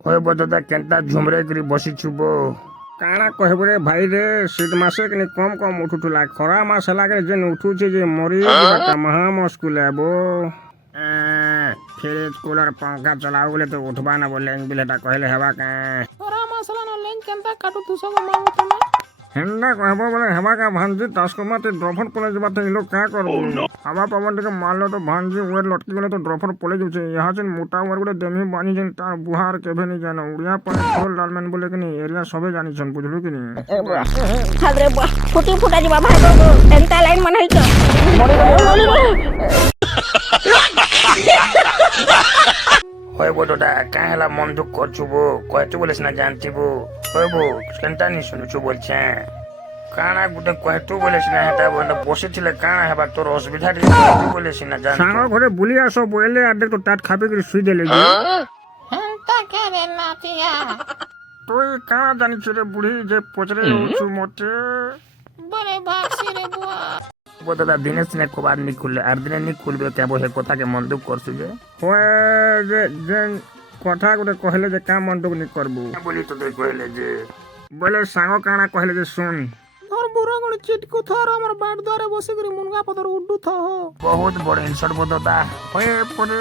ওই বদদা কেনটা ঝুমরে করে বসিছু বো কাଣା কহব রে ভাই রে শীত মাসে কিনি কম কম উঠুলা খরা মাস হেলাকে যেন উঠুছে যে মরি যাবাটা মহা মুশকিল বো ফ্রিজ কুলার पंखा चलाओ बोले तो उठवा ना बोले बिलेटा कहले हेबा का खरा मसला न लेन केनता काटू तुसा को मांगो तमे হেন্দা কহব বলে হেবা কা ভাঞ্জি টাস্কমাতে ড্রফর পলে যাবাতে ইলো কা করব হাওয়া পবন থেকে মারলো তো ভাঞ্জি ওর লটকি গেলে তো ড্রফর পলে যাচ্ছে ইহা যেন মোটা ওর গুলো দেমি বানি যেন তার বুহার কেভে নি জানো উড়িয়া পরে ফল লালমেন বলে কিনি এরিয়া সবে জানিছন বুঝলু কিনি হাদরে ফুটি ফুটা দিবা ভাই এন্তা লাইন মানে হইছ হয় বড়টা কাহেলা মন দুঃখ করছু বো কয়ছু বলিস না জানছি বো হয় বো কেনটা নি শুনছু বলছে কানা গুটে কয়টু বলিস না হেটা বলে বসেছিলে কানা হেবা তোর অসুবিধা বলিস না জান সাঙ্গ ঘরে বুলি আসো বইলে আর তো টাট খাবে করে শুই দিলে হেনতা কেরে নাতিয়া তুই কানা জানিস রে বুড়ি যে পচরে উঁচু মোটে বরে ভাগছি রে বুয়া দাদা দিনে সিনে কবার নি খুললে আর দিনে নি খুলবে কেবো হে কথাকে মন দুঃখ করছু যে হয় যে কথা গুটে কহিলে যে কাম মন দুঃখ নি করবো বলি তো তুই কহিলে যে বলে সাঙ্গ কানা কহিলে যে শুন তোর বুড়ো গুণ চিটকু থর আমার বাট দ্বারে বসে করে মুনগা পদর উড্ডু থ বহুত বড় ইনসর্ট বদতা হয়ে পড়ে